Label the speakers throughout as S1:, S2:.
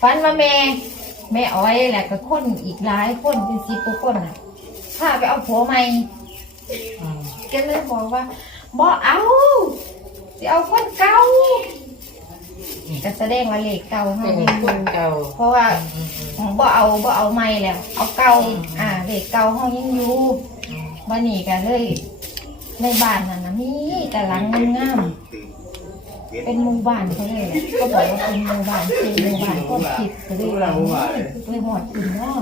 S1: ฝันว่าแม่ แม่อ้อยแหละก็คนอีกหลายคนเป็นสิบกว่าคนน่ะพาไปเอาผัวใหม่ก็เลยบอกว่าบ่เอาสิเอาคนเก่าก็แสดงว่าเลขเก่าให้
S2: เป็นคนเก่า
S1: เพราะว่าบ่เอาบ่เอาใหม่แล้ว เอาเก่าอ่าเลขเก่าห้องยังอยู่วันนี้ก็เลยในบ้านนั่นนะมีแต่หลังงามๆ เป็นหมู่บ้านเขาเลยก็บอกว่าเป็นหมู่บ้านเป็นหมู่บ้านคนผิดก็เลยว่าเลยหอดกินเนาะ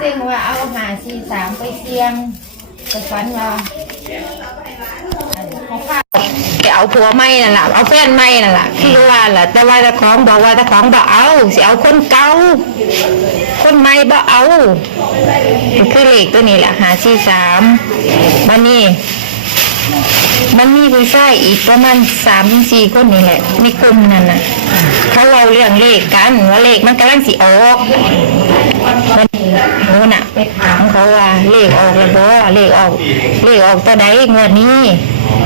S1: ซึ่งว่าเอาหาซีสามไปเสียงแต่ฝันว่าเขาพาไปเอาผัวไม่นั่นแหละเอาแฟนไม่นั่นแหละที่ว่าแหละแต่ว่าเจ้าของบอกว่าเจ้าของบอกเอาสิเอาคนเก่าคนใหม่บ่เอาคือเลขตัวนี้แหละหาซีสามมันนี่ มันมีผู้ชายอีกประมาณสามถึงสี่คนนี่แหละในกลุ่มนั้นน่ะเขาเราเรื่องเลขกันว่าเลขมันกำลังสิออกมันโน่นน่ะไปถามเขาว่าเลขออกแล้วบ่เลขออกเลขออกตัวใดงวดนี้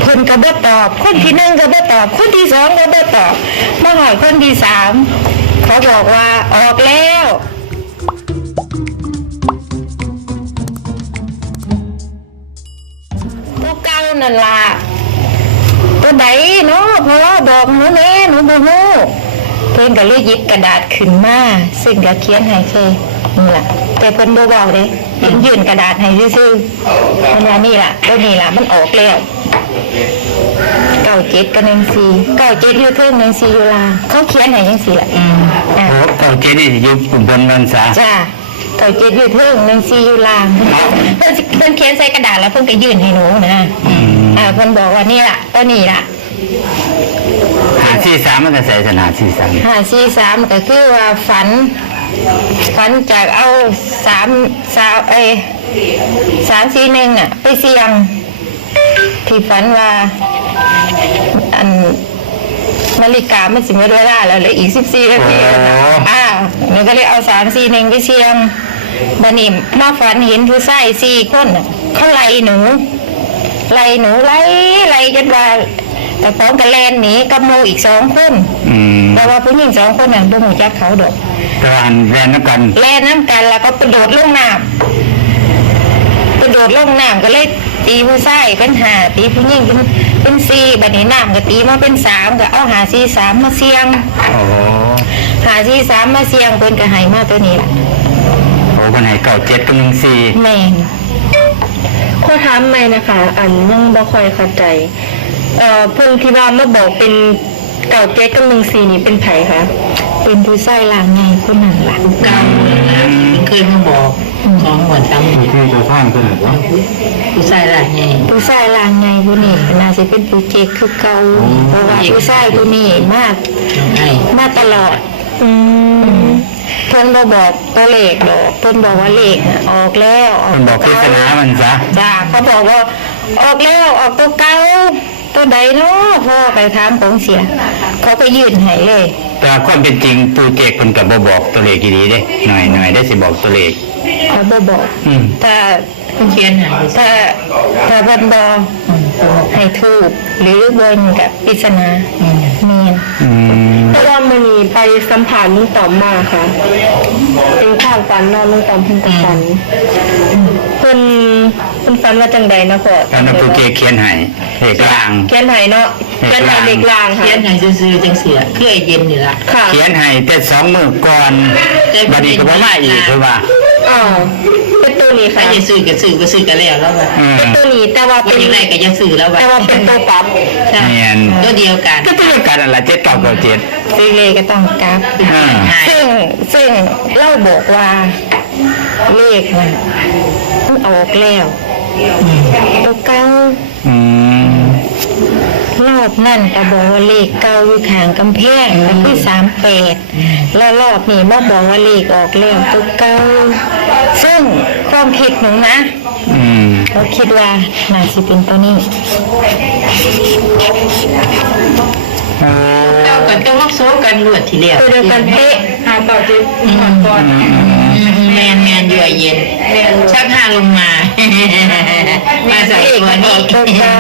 S1: คนก็บ่ตอบ คนที่หนึ่งก็บ่ตอบ คนที่สองก็บ่ตอบมาหอยคนที่สามเขาบอกว่าออกแล้ว นั่นล่ะตัวใดเนาะเพราะว่าบอกหนูแน่หนูบ่ฮู้เพิ่นก็เลยหยิบกระดาษขึ้นมาซึ่งก็เขียนให้แค่นี่ล่ะแต่เพิ่นบ่บอกเด้เพิ่นยื่นกระดาษให้ซื่อๆเพิ่นว่านี่ล่ะตัวนี้ล่ะมันออกแล้วเก้าเจ็ดกับหนึ่งสี่เก้าเจ็ดอยู่เทิงหนึ่งสี่อยู่ล่างเขาเขียนให้จังซี่ล่ะอ่า
S3: โอ้เก่าเจนี่อยู่กลุ่มบนวันซา
S1: จ้าเก้าเจ็ดอยู่เทิงหนึ่งสี่อยู่ล่างเพิ่นสิเพิ่นเขียนใส่กระดาษแล้วเพิ่นก็ยื่นให้หนูนะอ่าเพิ่นบอกว่านี่ล่ะตัวนี้ล่ะ
S3: หาสี่สามมันก็ใส่สนาสี่สาม
S1: ห้าสี่สามก็คือว่าฝัน ฝันจากเอาสามสาวเอยสามสี่หนึ่งอะ ไปเสี่ยง ที่ฝันว่า อันนาฬิกามันสิหมดเวลาแล้วเหลืออีกสิบสี่นาทีแล้วนะอ่ามันก็เลยเอาสามสี่หนึ่งไปเสี่ยงบันนี้มาฝันเห็นผู้ชายสี่คนน่ะเขาไล่หนู ไล่หนูไล่ไล่จนว่าแต่พร้อมกับแลนหนีกับโมอีกสองคน
S3: อืม
S1: แต่ว่าผู้หญิงสองคนนั้นบ่หูจักเขาดอก
S3: ตะวันแวนนักัน
S1: แลนน้ำกันแล้วก็กระโดดลงน้ำกระโดดลงน้ำก็เลยตีผู้ชายเป็นห้าตีผู้หญิงเป็นเป็นสี่บัดนี้น้ำก็ตีมาเป็นสามก็เอาหาสี่สามมาเสียง
S3: โอ้โห
S1: หาสี่สามมาเสียงเพิ่นก็ให้มาตัวนี้ล่ะ
S3: โอ้คนไหนเก่าเจ็ดกับหนึ่งสี่
S1: แม่น
S4: ข้ อถามใหม่นะคะ อันยังบ่ค่อยเข้าใจ เอ่อเพิ่นที่ว่ามาบอกเป็นเก่าเจ๊กับหนึ่งสี่นี่เป็นไผคะ
S1: เป็นผู้ชายหลางไงคนนั้นล่ะ
S2: เก่านะเคยมาบอกสองหัวตั้ง
S3: ที่จะสร้างขึ้นหรือว่า
S2: ผู้ชายหลายไง
S1: ผู้ชายหลางไงผู้นี้น่าจะเป็นผู้เจกคือเก่าเพราะว่าผู้ชายผู้นี้มาก
S2: น้องไอ้
S1: มาตลอด
S4: อืม
S1: เพิ่นบ่บอกตัวเลขดอกเพิ่นบอกว่าเลขน่ะออกแล้วอ
S3: คนบอกพิจารณามันซะ
S1: จ้าเขาบอกว่าออกแล้วออกตัวเก่าตัวใดเนาะพ่อไปถามของเสีย เขาก็ยื่นให้เลย
S3: แต่ความเป็นจริงปูเจกคนกับบ่บอกตัวเลขดีๆเด้หน่อยหน่อยได้สิบอกตัวเลข
S1: เขาบ่บอก
S3: อืม
S1: ถ้า
S2: คุณเขียนหา
S1: ถ้าถ้าเพิ่นบ่ให้ถูกหรือเบิ่นกับปริศนาแม่น
S3: อืม
S4: เพราะว่ามันมีไปสัมผัสลุงตอมมาค่ะเป็นข้าวฝันเนอนลุงตอมเพิ่นก็ฝันเพิ่นเพิ่นฝันว่าจังใดนะพ่อ
S3: ตอนนั้นปูเจกเขียนให้เลขกลาง
S4: เขียนให้เนาะเขียนให้เด็กลางค่ะ
S2: เขียนให้ซื่อๆจังเสียเคยเย็นนี่ละ
S4: ค่ะ
S3: เขียนให้แต่สองมือก่อนบัดนี้ก็บ่มาอีกคือว่า
S4: อ๋อเป็น ตัวนี้
S2: ถ้า
S4: ค่ะ
S2: จะซื้อก็ซื้อก็ซื้อกันแล้วแล้วว่า
S3: อืม
S4: เป็นตัวนี้แต่ว่า
S2: เป็
S4: เป็นน
S2: ยังไงก็จะซื้อแล้วว่า
S4: แต่ว่าเป็นตัวปรับ
S2: ใช่
S3: เนียน
S2: ตัวเดียวกัน
S3: ก็ต้องเดียวกันนั่นแหละเจ็ดเก้าเก้าเจ็ด
S1: ซื้อเลขก็ต้องกลับ
S3: อ่า
S1: ซึ่งซึ่งเล่าบอกว่าเลขน่ะมันออกแล้วตัวเก้า
S3: อืม
S1: รอบนั่นก็บอกว่าเลขเก้าอยู่ข้างกำแพงก็คือสามแปดแล้วรอบนี้มาบอกว่าเลขออกแล้วตัวเก้าซึ่ง ความคิดหนูนะ
S3: อืม
S1: เราคิดว่าน่าสิเป็นตัวนี้
S3: โอ้
S2: เจ้ากันต้องรักโซกันรวดทีเดียว
S1: ตัวเดียวกันเป๊ะ
S4: หาต่อเจ็ดก่อนก่อน
S2: แมนแมนอยู่เย็นชักห้าลงมา มาใส่
S1: เลข
S2: ตัว
S1: อ
S2: นี้
S1: อกตัวเก้า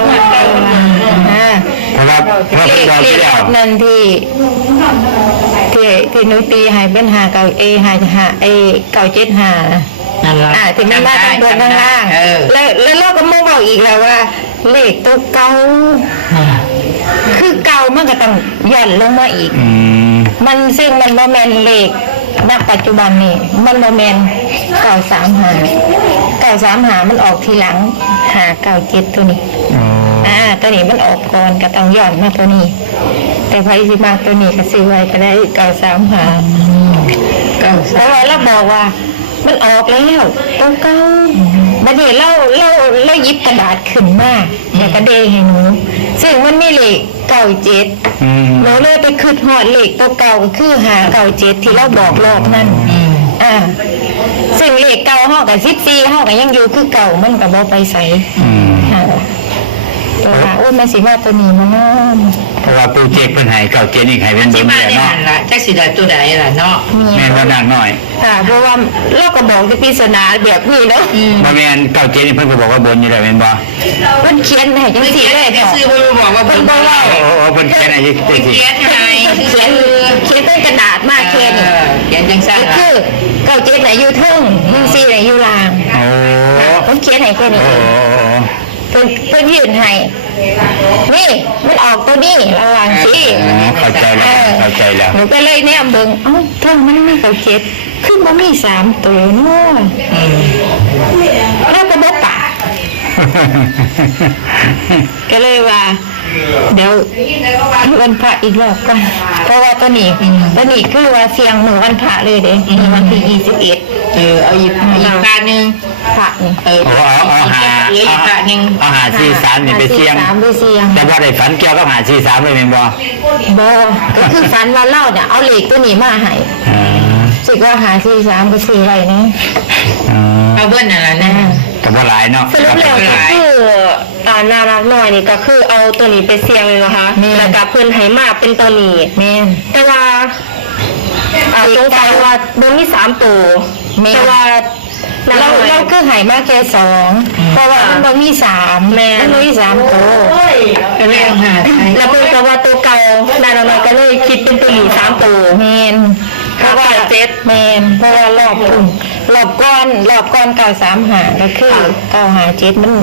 S1: อ่า
S3: เพราะว่าเพราะ
S1: เลข
S3: เรา
S1: เล
S3: ที่
S1: ข
S3: แล้ว
S1: นั่นที่ที่ที่หนูตีให้เป็นหาเก่าเอหาหาเอเก่าเจ็ดหา
S2: นั่นล่ะ
S1: อ่าที่มันมาทางบนทางล่าง
S2: เออ
S1: แล้วแล้วเราก็มาบอกอีกแล้วว่า เลขตัวเก่าคือเก่ามันก็ต้องย่อนลงมาอีก
S3: อืม
S1: มันซึ่งมันโมเมนเลขณปัจจุบันนี่มันโมเมนเก่าสามหาเก่าสามหามันออกทีหลังหาเก่าเจ็ดตัวนี้
S3: โอ้
S1: อ่าตัวนี้มันออกก่อนก็ต้องย่อนมาตัวนี้ แต่พอสิมาตัวนี้ก็ซื้อไว้ก็ได้เก่าสามหา
S2: เก้า
S1: เพราะว่าเราบอกว่า มันออกแล้วตัวเก่าบัดนี้เราเราเราหยิบกระดาษขึ้นมาแต่กระเดให้หนูซึ่งมันมีเลขเก่าเจ็ด
S3: อืม
S1: หนูเลยไปคืดหอดเหล็กตัวเก่าก็คือหาเก่าเจ็ดที่เราบอกรอบนั่นอ่าซึ่งเหล็กเก่าห้อกับซิบซีห้อกับยังอยู่คือเก่ามันกับบอไปใส่
S3: อืม
S1: ค่ะตัวว่าโอ้ยแม่สิมาตัวนี้มาน้า
S3: เพราะว่าปูเจกเพิ่นให้เก่าเจนอีกให้เป็นบ
S2: ที่
S3: น
S2: มา
S3: เนี่ย
S2: ใน
S3: เนาะ
S2: หันละจักสิได้ตัวใดล่ะเนาะ
S3: แม่นบ่นางน้อย
S1: ค่ะเพราะว่าเราก็บอกที่ปริศนาแบบนี้เนาะ
S3: บ่แม่นเก่าเจนนี่เพิ่นก็บอกว่าบนอยู่แล้วแม่นบ่
S1: มันเขียนให้จัง
S2: ไม่
S1: สี่
S2: เขียน
S1: เลย
S2: แต่
S1: ค่ะ
S2: ซื้อบ่บอกว่า
S1: เพิ่นบอกว่า
S3: โอ้โอ้เพิ่นเขียนให้จัง
S2: เขี
S3: ซี่
S2: ยนให้
S1: เขียนเขียนเป็นกระดาษมาแค่นี้
S2: เขียนจังซั่น
S1: ก็
S2: ล่ะ
S1: คือเก่าเจ็ดไหนอยู่เทึ่งยูซีไหนอยู่ล่าง
S3: โอ้
S1: ผมเขียนให้แค่
S3: โอ้
S1: นี้
S3: โอ้
S1: เพิ่นเพิ่นยื่นให้นี่มันออกตัวนี้ระวังสิ
S3: โอ้เข้าใจแล้ว เข้าใจแล้ว
S1: หนูก็เลยแนมเบิ่งเอ้าถ้ามันไม่เขาเจ็ดขึ้นบ่มีสามตัวเนาะแล้วก็บ่ปากก็เลยว่า เดี๋ยววันพระอีกรอบก่อนเพราะว่าตัวนี้ตัวนี้คือว่าเสียงมือวันพระเลยเด้มือวันที่ยี่สิบเอ็ด
S2: เออเอาอีกอีกพานึง
S1: พระนี่
S2: เออ
S3: โอ้เอาเอาหา
S2: เหลืออีกพานึง
S3: เอาหาสี่สามนี่ไปเสี่ยง
S1: สามไปเสียง
S3: แต่ว่าได้ฝันเกี่ยวกับหาสี่สามเลยแม่นบ่
S1: บก็คือฝันว่าเล่าเนี่ยเอาเหล็กตัวนี้มาให้
S3: อ่า
S1: สิว่าหาที่สามก็สี่ไรนะ
S3: อ่า
S2: เอาเบิ้ลนั่นล่ะนะ
S3: ก็บ่หลายเนาะ
S4: สรุปแล้วก็คืออ่าน่ารักหน่อยนี่ก็คือเอาตัวนี้ไปเสี่ยงเลยนะคะแล้วก็เพิ่นให้มาเป็นตัวนี้
S1: แม่น
S4: แต่ว่าอ่าสงสัยว่าบ่มีสามตัว
S1: แม่
S4: แต่ว่า
S1: เราเราคือใหายมาแค่สองเพราะว่ามันบ่มีสาม
S4: แม่
S1: มันบ่มีสามตัว
S2: ก็เลยเอาหาใคร
S4: แล้วเพิ่นก็ว่าตัวเก่านานาน้อยก็เลยคิดเป็นตัวนี้สามตัว
S1: แม่นเพราะว่าเจ็ดแม่นเพราะว่ารอบพุ่นรอบก้อนรอบก้อนเก้าสามหาก็คือเก้าหาเจ็ดมัน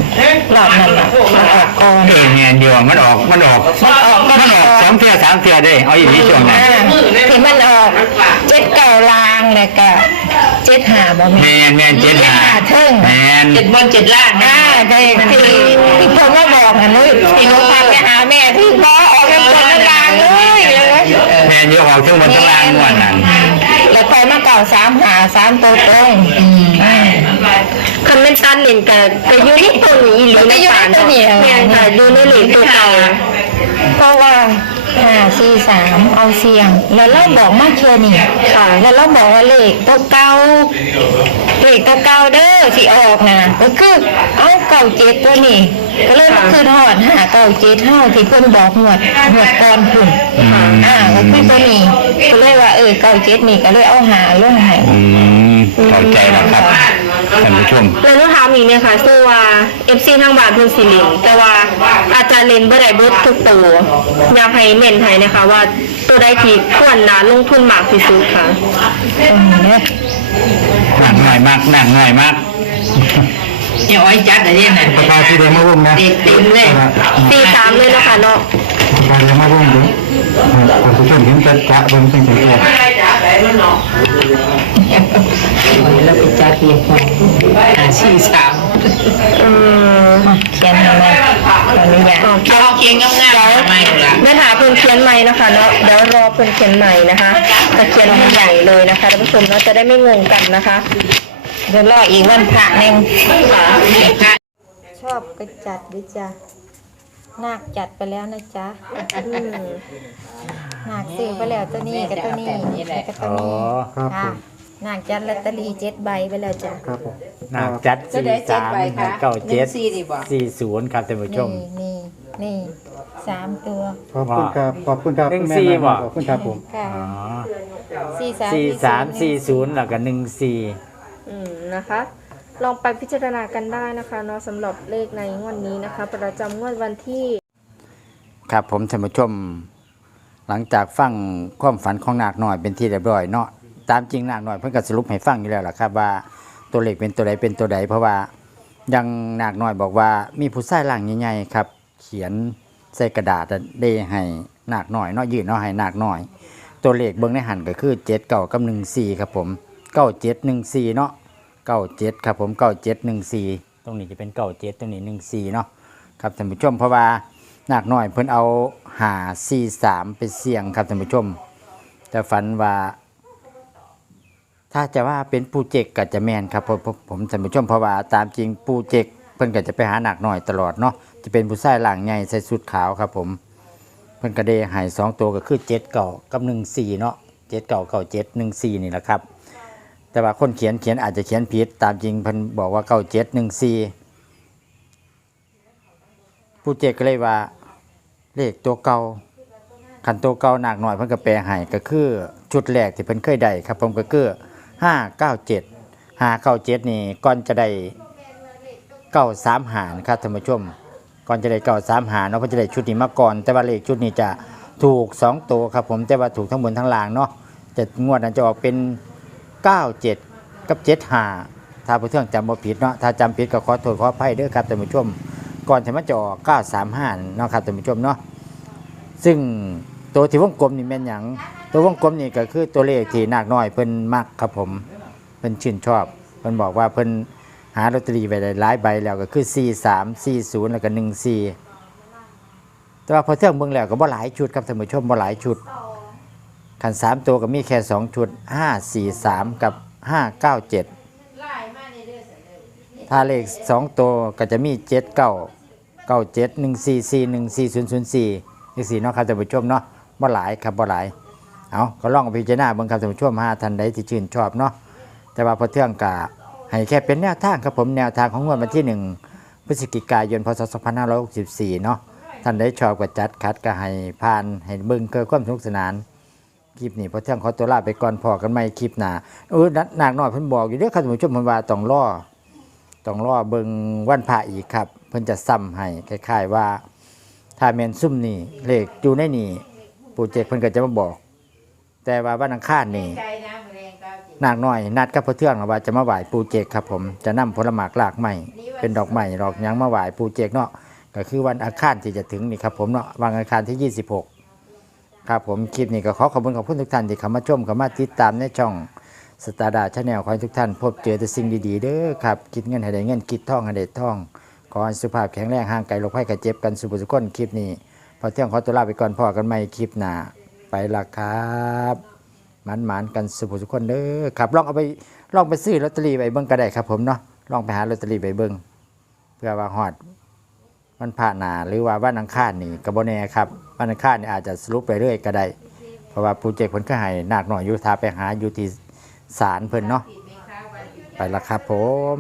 S1: รอบนั้นแหละมันออกก่อน
S3: เออแม่นอยู่มันออกมันออก
S1: มันออกก็
S3: มันออกสองเทื่อสามเทื่อเด้เอาอีกนิดช่วงนั้น
S1: อ่าที่มันออกเจ็ดเก้าลา งแล้วก็เจ็ดหาบ่แม่น
S3: แม่นแม่นเจ็ดหา
S1: เทิง
S3: แม่น
S2: เจ็ดบนเจ็ดล่างนะ
S1: อ่าได้ที่ที่ผมมาบอกอะนุ้ยที่หนูพาไปหาแม่ที่บอออกกันคนละลางเลยเลย
S3: แม่นอยู่ออกทั้งบนทั้งล่างม่วนนั่น
S1: แล้วไปมาเก่าสามหาสามตัวตรงอ่า
S4: คันแม่นตันเล่นก็ก็อยู่ในตัวนี้อีหลีในป่าเนาะแม่นค่ะอยู่ในเหรียญตัวเก่า
S1: เพราะว่า ห้าสี่สามเอาเสียง แล้วเราบอกมาเชียร์นี่ค่ะ แล้วเราบอกว่าเลขตัวเก่าเลขตัวเก่าเด้อที่ออกนะก็คือเอาเก่าเจ็ดตัวนี่ก็เลยมาคือทอดหาเก่าเจ็ดเท่าที่เพิ่นบอกหวดหวดก่อนพุ่นอ่าก็คือตัวนี้ก็เลยว่าเออเก่าเจ็ดนี่ก็เลยเอาหาเรื่องให้
S3: อืมเข้าใจแล้วครับ ท่านผู้ชม
S4: แล้วหนูถามอีกเนี่ยค่ะซึ่งว่า FC ทางบ้านเพิ่นสิเล่นแต่ว่าอาจารย์เล่นบ่ได้เบิดทุกตัวอยากให้เน้นให้นะคะ ว่าตัวใดที่ควรน่าลงทุนมากที่สุดค่ะ
S1: ตรงนี้เนี่ย
S3: หนักหน่อยมากหนักหน่อยมาก
S2: เนี่ยอ้อยจัดอะไรเนี่ยน่ะ
S3: ปากกาที่เดมาวุ้มนะ
S2: เด็กเต็มเลย
S4: ตีสามเลยนะคะเนาะ
S3: ปากกาเดมาวุ้มดูท่านผู้ชมเห็นจะจะเบิ่งเป็นตั ว
S2: แล้วไปจัดเรียนพอหาสี่สาม
S4: อืม
S1: อะเขียนให้ไหมขออนุญาต
S2: เอาเคียงงามๆไม่ละ
S4: แม่ถาเพิ่นเขียนใหม่นะคะเนาะเดี๋ยวรอเพิ่นเขียนใหม่นะคะจะเขียนให้ใหญ่เลยนะคะท่านผู้ชมเนาะจะได้ไม่งงกันนะคะ
S1: เดี๋ยวรออีกวันพระหนึ่ง
S4: ค่ะ
S1: ชอบก็จัดด้วยจ้ะ นาคจัดไปแล้วนะจ๊ะ
S4: อืม
S1: นาคซื้อไปแล้วตัวนี้กับตัวนี้แล้วก็ตัวนี้ค่ะนาคจัดลอตเตอรี่เจ็ดใบไปแล้วจ้ะ
S5: หนักจัด
S2: จะ
S5: สี่
S2: ได้เจ็
S5: สา
S2: ด
S5: ม
S2: ใบค่ะ
S5: เก้าเจ็ด
S2: สี่ดีบ่
S5: สี่ศูนย์ครับท่านผู้ชม
S1: นี่นี่นี่สามตัว
S6: ขอบคุณครับขอบคุณครับ
S5: หนึ่ง
S6: คุณแม่
S5: สี่
S6: นะ
S5: บ่
S6: ขอบคุณครับผม
S1: ค่ะ
S5: อ๋อ
S1: สี่สาม
S5: สี่สามสี่ศูนย์แล้วก็หนึ่งสี่
S4: อืมนะคะ ลองไปพิจารณากันได้นะคะเนาะสำหรับเลขในงวดนี้นะคะ ประจำงวดวันที่
S5: ครับผมท่านผู้ชม หลังจากฟังความฝันของนาคน้อยเป็นที่เรียบร้อยเนาะตามจริงนาคน้อยเพิ่นก็สรุปให้ฟังอยู่แล้วล่ะครับว่าตัวเลขเป็นตัวใดเป็นตัวใด เพราะว่ายังนาคน้อยบอกว่ามีผู้ชายร่างใหญ่ๆครับ เขียนใส่กระดาษได้ให้นาคน้อยเนาะยื่นเนาะให้นาคน้อย ตัวเลขเบิ่งในหันก็คือ7เก้ากับ14ครับผม9714เนาะ 97ครับผม9714ตรงนี้จะเป็น97ตรงนี้14เนาะครับท่านผู้ชมเพราะว่าหนักหน่อยเพิ่นเอาหาสี่สามไปเสี่ยงครับท่านผู้ชมแต่ฝันว่า ถ้าจะว่าเป็นปูเจกก็จะแมนครับผมผมท่านผู้ชมเพราะว่าตามจริงปูเจกเพิ่นก็จะไปหาหนักหน่อยตลอดเนาะจะเป็นผู้ชายหลังใหญ่ใส่สุดขาวครับผมเพิ่นก็ได้ใหายสองตัวก็คือเจ็ดเก่ากับหนึ่งสี่เนาะเจ็ดเก่าเก่าเจ็ดหนึ่งสี่นี่แหละครับ แต่ว่าคนเขียนเขียนอาจจะเขียนผิด ตามจริงเพิ่นบอกว่าเก้าเจ็ดหนึ่งสี่ปูเจกก็เลยว่า เลขตัวเก่าขันตัวเก่าหนักหน่อยเพิ่นก็แปลให้ก็คือชุดแรกที่เพิ่นเคยได้ครับผมก็คือห้าเก้าเจ็ดห้าเก้าเจ็ดนี่ก่อนจะได้เก้าสามหารครับท่านผู้ชมก่อนจะได้เก้าสามหารเนาะเพิ่นจะได้ชุดนี้มาก่อน แต่ว่าเลขชุดนี้จะถูกสองตัวครับผมแต่ว่าถูกทั้งบนทั้งล่างเนาะจะงวดนั้นจะออกเป็น เก้าเจ็ดกับเจ็ดหาถ้าผู้เทื่องจำบ่ผิดเนาะ ถ้าจำผิดก็ขอโทษขออภัยเด้อครับท่านผู้ชม ก่อนที่มันจะออก 935 เนาะครับท่านผู้ชมเนาะ ซึ่งตัวที่วงกลมนี่แม่นหยังตัววงกลมนี่ก็คือตัวเลขที่นาคน้อยเพิ่นมักครับผมเพิ่นชื่นชอบเพิ่นบอกว่าเพิ่นหาลอตเตอรี่ไว้ได้หลายใบแล้วก็คือ 43 40 แล้วก็ 14 แต่ว่าพอเที่ยงเบิ่งแล้วก็บ่หลายชุดครับท่านผู้ชมบ่หลายชุด คัน3ตัวก็มีแค่2ชุด543กับ597ถ้าเลขสองตัวก็จะมีเจ็ดเก้าเก้าเจ็ดหนึ่งสี่สี่หนึ่งสี่ศูนย์ศูนย์สี่นี่สี่เนาะครับท่านผู้ชมเนาะบ่หลายครับบ่หลายเอาก็ลองพิจารณาเบิ่งครับท่านผู้ชมห้าท่านใดที่ชื่นชอบเนาะแต่ว่าพอเที่ยงกะให้แค่เป็นแนวทางครับผมแนวทางของงวดวันที่หนึ่งพฤศจิกายนพศ2564เนาะท่านใดชอบก็จัดคัดก็ให้ผ่านให้เบิ่งเกิดความสนุกสนาน คลิปนี้พอเที่ยงขอตัวลาไปก่อนพอกันใหม่คลิปหน้าเออนักน้อยเพิ่นบอกอยู่เด้อครับท่านผู้ชมเพิ่นว่าต้องรอต้องรอเบิงวันพระอีกครับ เพิ่นจะซ้ำให้คล้ายๆว่า ถ้าแมนซุ่มนี่เลขอยู่ในนี่โปรเจกต์เพิ่นก็จะมาบอก แต่ว่าวันอังคารนี่นากน้อยนัดกับพ่อเทืองว่าจะมาไหว้ปูเจกครับ ผมจะนำผลหมากหลากใหม่เป็นดอกไม้ดอกหยังมาไหว้ปูเจกเนาะก็คือวันอังคารที่จะถึงนี่ครับผมเนาะวันอังคารที่ 26 ครับผมคลิปนี้ก็ขอขอบคุณขอบคุณทุกท่านที่เข้ามาชมเข้ามาติดตามในช่องสตาร์ดาชาแนลขอให้ทุกท่าน พบเจอแต่สิ่งดีๆเด้อครับคิดเงินให้ได้เงินคิดท่องให้ได้ท่อง ขอให้สุขภาพแข็งแรงห่างไกลโรคภัยไข้เจ็บกันสุขสุขคนคลิปนี้ พอเที่ยงขอตัวลาไปก่อนพอกันใหม่คลิปหน้าไปละครับหมันหมานๆกันสุขสุขคนเด้อครับลองเอาไปลองไปซื้อลอตเตอรี่ไปเบิ่งก็ได้ครับผมเนาะลองไปหาลอตเตอรี่ไปเบิ่งเพื่อว่าฮอด มันผ่านหนาหรือว่าวันอังคารนี่กระโบแน่ครับวันอังคารนี่อาจจะสรุปไปเรื่อยก็ได้ เพราะว่าโปรเจกต์เพิ่นก็ให้นาคหน่อยอยู่ทาไปหาอยู่ที่ศาลเพิ่นเนาะไปละครับผม